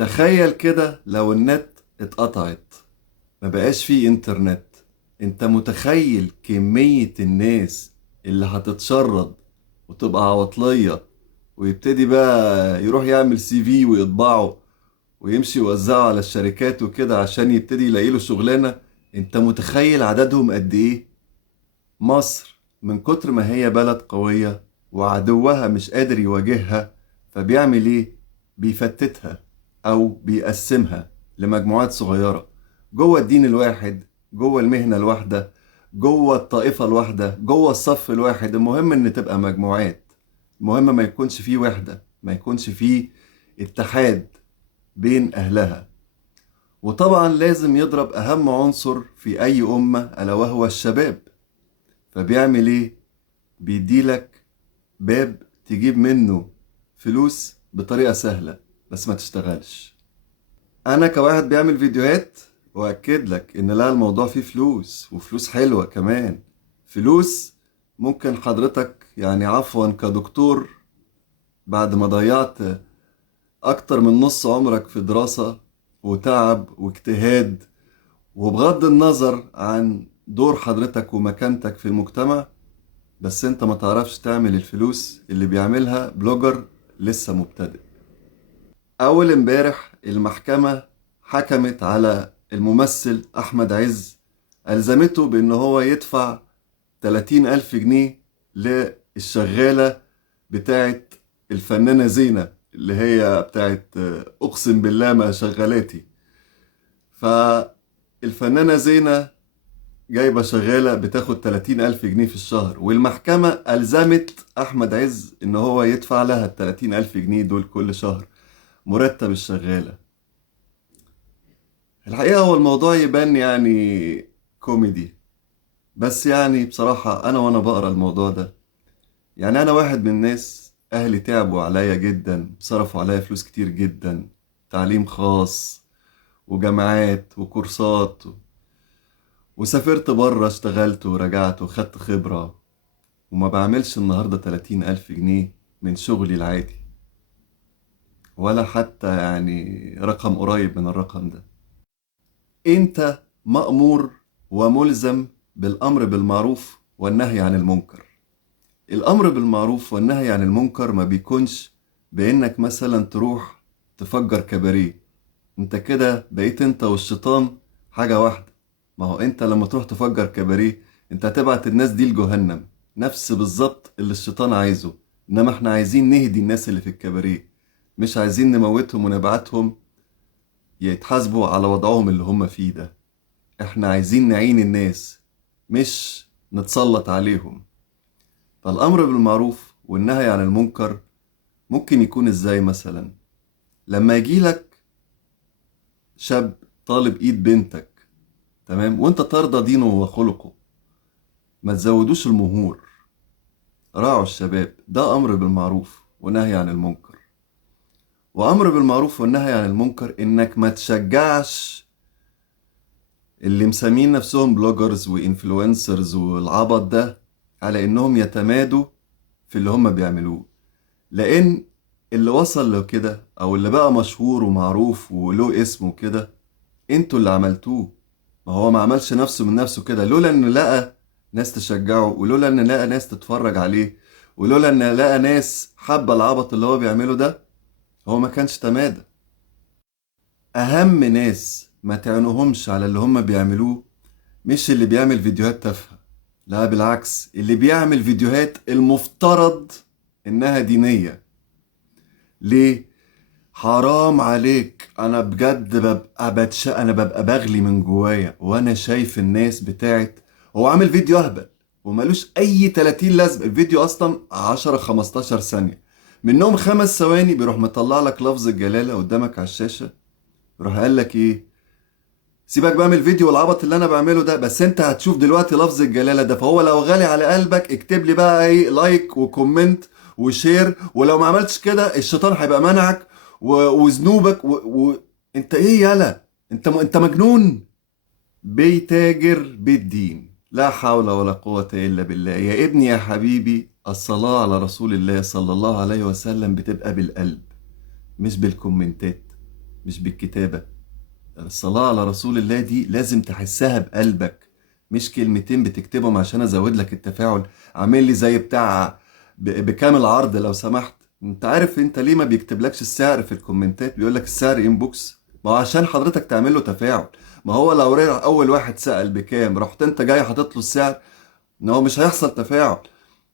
تخيل كده لو النت اتقطعت، ما بقاش فيه انترنت. انت متخيل كمية الناس اللي هتتشرد وتبقى عواطلية، ويبتدي بقى يروح يعمل سي في ويطبعه ويمشي يوزعه على الشركات وكده عشان يبتدي يلاقيله شغلانة؟ انت متخيل عددهم قد ايه؟ مصر من كتر ما هي بلد قوية وعدوها مش قادر يواجهها، فبيعمل ايه؟ بيفتتها او بيقسمها لمجموعات صغيرة جوه الدين الواحد، جوه المهنة الواحدة، جوه الطائفة الواحدة، جوه الصف الواحد. المهم ان تبقى مجموعات. المهم ما يكونش فيه وحدة، ما يكونش فيه اتحاد بين اهلها. وطبعا لازم يضرب اهم عنصر في اي امة الا وهو الشباب. فبيعمل ايه؟ بيديلك باب تجيب منه فلوس بطريقة سهلة بس ما تشتغلش. انا كواحد بيعمل فيديوهات واكد لك ان لا، الموضوع فيه فلوس وفلوس حلوة كمان. فلوس ممكن حضرتك يعني عفوا كدكتور بعد ما ضيعت اكتر من نص عمرك في دراسة وتعب واجتهاد، وبغض النظر عن دور حضرتك ومكانتك في المجتمع، بس انت ما تعرفش تعمل الفلوس اللي بيعملها بلوجر لسه مبتدئ. اول امبارح المحكمة حكمت على الممثل احمد عز، الزمته بان هو يدفع 30,000 جنيه للشغالة بتاعت الفنانة زينة اللي هي بتاعت اقسم بالله ما شغالاتي. فالفنانة زينة جايبة شغالة بتاخد 30,000 جنيه في الشهر، والمحكمة ألزمت أحمد عز إن هو يدفع لها 30,000 جنيه دول كل شهر مرتب الشغالة. الحقيقة هو الموضوع يبان يعني كوميدي، بس يعني بصراحة أنا وأنا بقرأ الموضوع ده، يعني أنا واحد من الناس أهلي تعبوا عليا جدا، صرفوا عليا فلوس كتير جدا، تعليم خاص وجامعات وكورسات، وسافرت بره اشتغلت ورجعت وخدت خبرة، وما بعملش النهاردة 30,000 جنيه من شغلي العادي، ولا حتى يعني رقم قريب من الرقم ده. انت مأمور وملزم بالأمر بالمعروف والنهي عن المنكر. الأمر بالمعروف والنهي عن المنكر ما بيكونش بإنك مثلا تروح تفجر كباريه. انت كده بقيت انت والشيطان حاجة واحدة. ما هو انت لما تروح تفجر كباريه انت هتبعت الناس دي لجهنم، نفس بالظبط اللي الشيطان عايزه. انما احنا عايزين نهدي الناس اللي في الكباريه، مش عايزين نموتهم ونبعتهم يتحاسبوا على وضعهم اللي هم فيه ده. احنا عايزين نعين الناس، مش نتسلط عليهم. فالامر بالمعروف والنهي عن المنكر ممكن يكون ازاي؟ مثلا لما يجيلك شاب طالب ايد بنتك، تمام، وانت ترضى دينه وخلقه، ما تزودوش المهور، راعوا الشباب. ده امر بالمعروف ونهي عن المنكر. وامر بالمعروف والنهي عن المنكر انك ما تشجعش اللي مسمين نفسهم بلوجرز وانفلونسرز والعبط ده على انهم يتمادوا في اللي هم بيعملوه. لان اللي وصل له كده او اللي بقى مشهور ومعروف وله اسمه كده انتوا اللي عملتوه. ما هو ما عملش نفسه من نفسه كده، لولا ان لقى ناس تشجعه، ولولا ان لقى ناس تتفرج عليه، ولولا ان لقى ناس حابة العبط اللي هو بيعمله ده، هو ما كانش تمادى. اهم ناس ما تعينوهمش على اللي هم بيعملوه مش اللي بيعمل فيديوهات تافهة، لا بالعكس، اللي بيعمل فيديوهات المفترض انها دينية. ليه؟ حرام عليك. انا بجد انا ببقى بغلي من جوايا وانا شايف الناس بتاعت هو عامل فيديو اهبل ومالوش اي 30 لازمه. الفيديو اصلا 10 15 ثانيه، منهم 5 ثواني بيروح مطلع لك لفظ الجلاله قدامك على الشاشه، يروح قال لك ايه؟ سيبك بقى من الفيديو والعبط اللي انا بعمله ده، بس انت هتشوف دلوقتي لفظ الجلاله ده. فهو لو غالي على قلبك اكتب لي بقى ايه لايك وكومنت وشير، ولو ما عملتش كده الشيطان هيبقى منعك وذنوبك انت ايه يالا؟ انت مجنون. بيتاجر بالدين، لا حول ولا قوة الا بالله. يا ابني يا حبيبي، الصلاة على رسول الله صلى الله عليه وسلم بتبقى بالقلب مش بالكومنتات. مش بالكتابة. الصلاة على رسول الله دي لازم تحسها بقلبك، مش كلمتين بتكتبهم عشان ازود لك التفاعل. عامل لي زي بتاع بكام العرض لو سمحت. انت عارف انت ليه ما بيكتبلكش السعر في الكومنتات؟ بيقول لك السعر انبوكس. ما هو عشان حضرتك تعمل له تفاعل. ما هو لو رجع اول واحد سأل بكام رحت انت جاي حاطط له السعر، ان هو مش هيحصل تفاعل.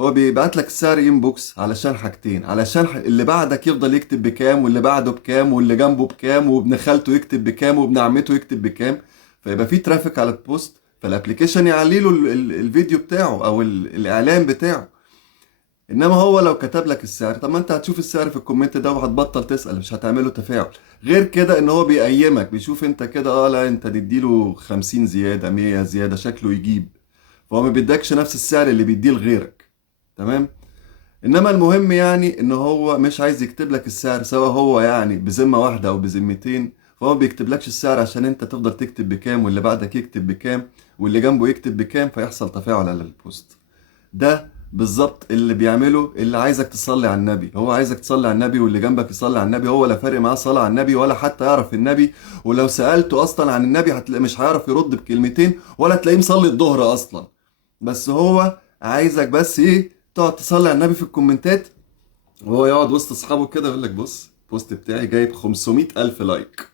هو بيبعت لك السعر انبوكس علشان حاجتين، علشان اللي بعدك يفضل يكتب بكام، واللي بعده بكام، واللي جنبه بكام، وابن خالته يكتب بكام، وابن عمته يكتب بكام، فيبقى في ترافيك على البوست، فالابليكيشن يعلي له الفيديو بتاعه او الاعلان بتاعه. انما هو لو كتب لك السعر، طب ما انت هتشوف السعر في الكومنت ده وهتبطل تسأل، مش هتعمله تفاعل. غير كده ان هو بيقيمك، بيشوف انت كده لا انت تديله 50 زيادة 100 زيادة شكله يجيب، فهو ما بيدكش نفس السعر اللي بيديه لغيرك. تمام. انما المهم يعني ان هو مش عايز يكتب لك السعر، سواء هو يعني بذمة واحدة او بذمتين، فهو بيكتبلكش السعر عشان انت تفضل تكتب بكام، واللي بعدك يكتب بكام، واللي جنبه يكتب بكام، فيحصل تفاعل على البوست. ده بالظبط اللي بيعمله اللي عايزك تصلي على النبي. هو عايزك تصلي على النبي واللي جنبك يصلي على النبي، هو لا فارق معاه صلاة على النبي ولا حتى يعرف النبي. ولو سألته اصلا عن النبي هتلاقي مش هيعرف يرد بكلمتين، ولا تلاقيه مصلي الظهر اصلا. بس هو عايزك بس ايه، تقعد تصلي على النبي في الكومنتات، وهو يقعد وسط اصحابه كده يقول لك بص البوست بتاعي جايب 500 الف لايك.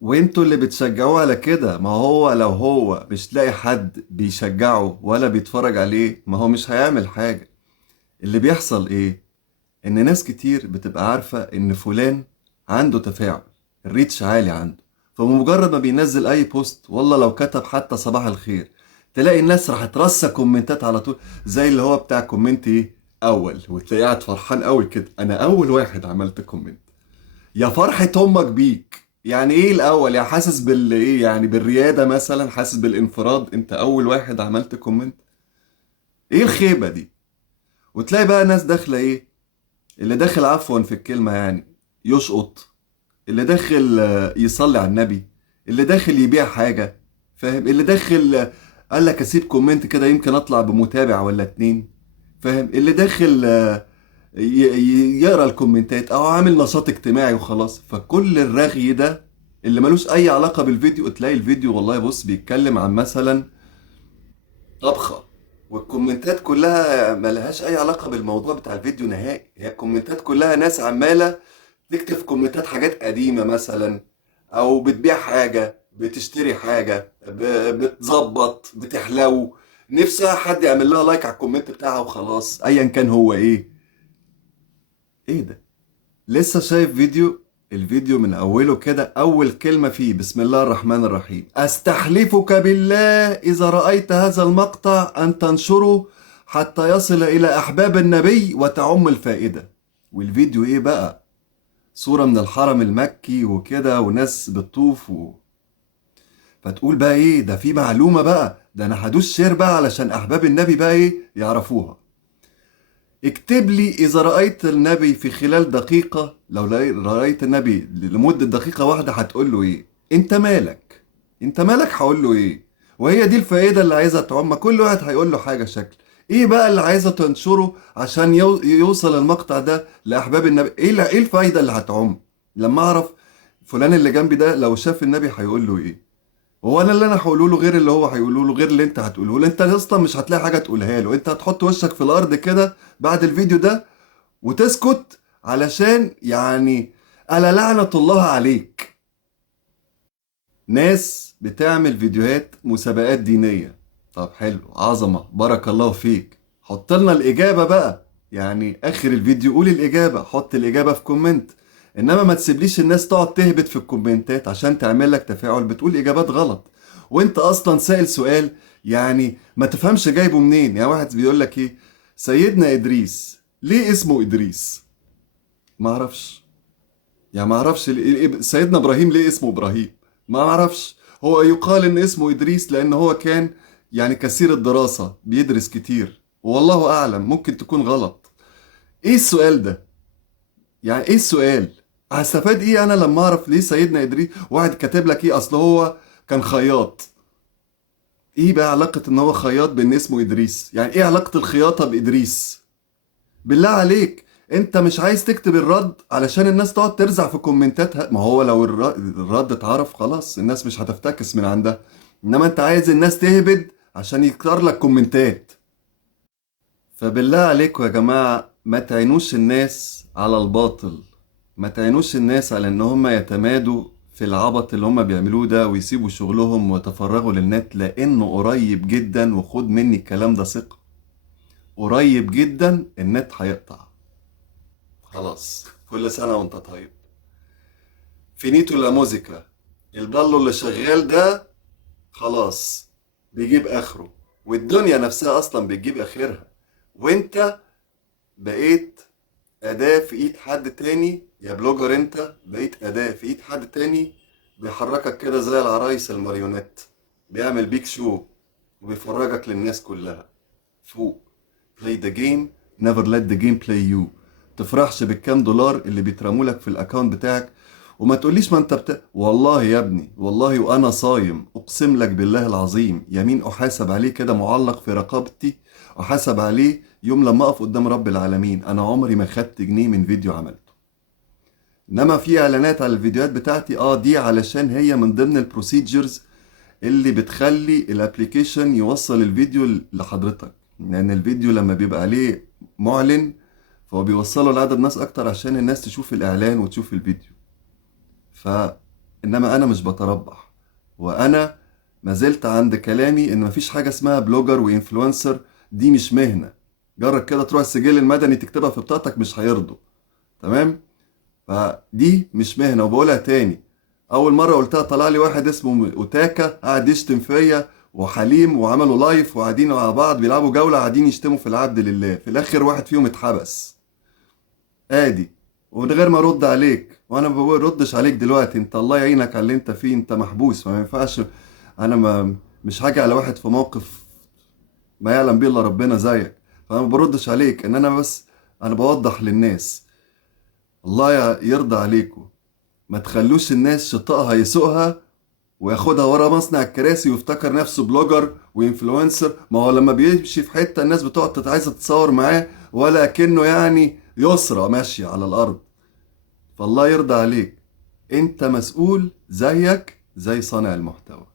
وانتوا اللي بتشجعوه على كده. ما هو لو هو مش لاقي حد بيشجعه ولا بيتفرج عليه، ما هو مش هيعمل حاجة. اللي بيحصل ايه؟ ان ناس كتير بتبقى عارفة ان فلان عنده تفاعل، الريتش عالي عنده، فمجرد ما بينزل اي بوست، والله لو كتب حتى صباح الخير، تلاقي الناس راح ترصى كومنتات على طول. زي اللي هو بتاع كومنت ايه اول، وتلاقيه قاعد فرحان قوي كده، انا اول واحد عملت كومنت. يا فرحة امك بيك، يعني ايه الاول؟ يا حاسس ايه يعني، بالريادة مثلا، حاسس بالانفراد، انت اول واحد عملت كومنت؟ ايه الخيبة دي؟ وتلاقي بقى ناس داخلة ايه، اللي داخل عفوا في الكلمة يعني يشقط، اللي داخل يصلي على النبي، اللي داخل يبيع حاجة، فاهم؟ اللي داخل قال لك اسيب كومنت كده يمكن اطلع بمتابع ولا اتنين، فاهم؟ اللي داخل يقرا الكومنتات او عامل نشاط اجتماعي وخلاص. فكل الرغي ده اللي ملوش اي علاقة بالفيديو، تلاقي الفيديو والله بص بيتكلم عن مثلا طبخة، والكومنتات كلها ملهاش اي علاقة بالموضوع بتاع الفيديو نهائي. هي الكومنتات كلها ناس عمالة تكتب في كومنتات حاجات قديمة مثلا، او بتبيع حاجة، بتشتري حاجة، بتظبط، بتحلو، نفسها حد يعمل لها لايك على الكومنت بتاعها وخلاص، ايا كان هو ايه. ايه ده؟ لسه شايف فيديو، الفيديو من اوله كده اول كلمة فيه بسم الله الرحمن الرحيم: استحلفك بالله اذا رأيت هذا المقطع ان تنشره حتى يصل الى احباب النبي وتعم الفائدة. والفيديو ايه بقى؟ صورة من الحرم المكي وكده وناس بتطوف فتقول بقى ايه ده، في معلومة بقى، ده انا هدوس شير بقى علشان احباب النبي بقى ايه يعرفوها. اكتب لي اذا رأيت النبي في خلال دقيقة، لو رأيت النبي لمدة دقيقة واحدة هتقول له ايه؟ انت مالك؟ انت مالك هقول له ايه؟ وهي دي الفائدة اللي عايزة تعم، كل واحد هيقول له حاجة شكل. ايه بقى اللي عايزة تنشره عشان يوصل المقطع ده لأحباب النبي؟ ايه الفايدة اللي هتعم؟ لما اعرف فلان اللي جنبي ده لو شاف النبي هيقول له ايه؟ هو انا اللي هقوله له غير اللي هو هيقوله له، غير اللي انت هتقوله له. انت اصلا مش هتلاقي حاجه تقولها له، انت هتحط وشك في الارض كده بعد الفيديو ده وتسكت، علشان يعني الا لعنه الله عليك. ناس بتعمل فيديوهات مسابقات دينيه، طب حلو عظمه بارك الله فيك، حط لنا الاجابه بقى، يعني اخر الفيديو قول الاجابه، حط الاجابه في كومنت. انما ما تسيبليش الناس تقعد تهبط في الكومنتات عشان تعمل لك تفاعل، بتقول اجابات غلط وانت اصلا سائل سؤال يعني ما تفهمش جايبه منين. يعني واحد بيقول لك ايه، سيدنا ادريس ليه اسمه ادريس؟ ما اعرفش. يعني ما اعرفش سيدنا ابراهيم ليه اسمه ابراهيم؟ ما اعرفش. هو يقال ان اسمه ادريس لان هو كان يعني كثير الدراسة بيدرس كتير، والله اعلم ممكن تكون غلط. ايه السؤال ده؟ يعني ايه السؤال؟ هستفاد ايه انا لما اعرف ليه سيدنا ادريس؟ واحد كاتب لك ايه، اصل هو كان خياط. ايه بقى علاقة ان هو خياط بان اسمه ادريس؟ يعني ايه علاقة الخياطة بادريس؟ بالله عليك. انت مش عايز تكتب الرد علشان الناس تقعد ترزع في كومنتاتها. ما هو لو الرد اتعرف خلاص الناس مش هتفتكس من عندها. انما انت عايز الناس تهبد عشان يكتر لك كومنتات. فبالله عليكم يا جماعة ما تعينوش الناس على الباطل. ما تعينوش الناس على ان هم يتمادوا في العبط اللي هم بيعملوه ده ويسيبوا شغلهم ويتفرغوا للنت، لانه قريب جدا، وخد مني الكلام ده ثقة، قريب جدا النت هيقطع. خلاص، كل سنة وانت طيب. فينيتو لا موزيكا. البالو اللي شغال ده خلاص بيجيب اخره، والدنيا نفسها اصلا بتجيب اخرها، وانت بقيت أداة في إيد حد تاني يا بلوجر. أنت بقيت أداة في إيد حد تاني بيحركك كده زي العرايس الماريونيت، بيعمل بيك شو وبيفرجك للناس كلها. فوق. play the game, never let the game play you. تفرحش بالكام دولار اللي بيترمولك في الاكونت بتاعك. وما تقوليش ما انت والله يا ابني، والله وانا صايم اقسم لك بالله العظيم، يمين احاسب عليه كده معلق في رقبتي، احاسب عليه يوم لما اقف قدام رب العالمين. انا عمري ما خدت جنيه من فيديو عملته. انما في اعلانات على الفيديوهات بتاعتي، دي علشان هي من ضمن البروسيجرز اللي بتخلي الابليكيشن يوصل الفيديو لحضرتك، لان الفيديو لما بيبقى عليه معلن فهو بيوصله لعدد ناس اكتر عشان الناس تشوف الاعلان وتشوف الفيديو. انما انا مش بتربح، وانا ما زلت عند كلامي ان مفيش حاجه اسمها بلوجر وانفلونسر. دي مش مهنه. جرب كده تروح السجل المدني تكتبها في بطاقتك مش هيرضوا. تمام. فدي مش مهنه، وبقولها تاني. اول مره قلتها طلع لي واحد اسمه اوتاكا قاعد يشتم فيا وحليم، وعملوا لايف وقاعدين مع بعض بيلعبوا جوله، قاعدين يشتموا في العبد لله. في الاخر واحد فيهم اتحبس ادي، ومن غير ما ارد عليك. وانا ما بردش عليك دلوقتي، انت الله يعينك على اللي انت فيه، انت محبوس فما ينفعش. انا ما مش حاجه على واحد في موقف ما يعلم بيه الا ربنا زيك، فانا ما بردش عليك. ان انا بس انا بوضح للناس. الله يرضى عليكم. ما تخلوش الناس شطائها يسوقها وياخدها ورا مصنع الكراسي ويفتكر نفسه بلوجر وانفلونسر. ما هو لما بيمشي في حته الناس بتقعد عايزه تتصور معاه، ولا كأنه يعني يسرى ماشيه على الارض. فالله يرضى عليك، انت مسؤول زيك زي صانع المحتوى.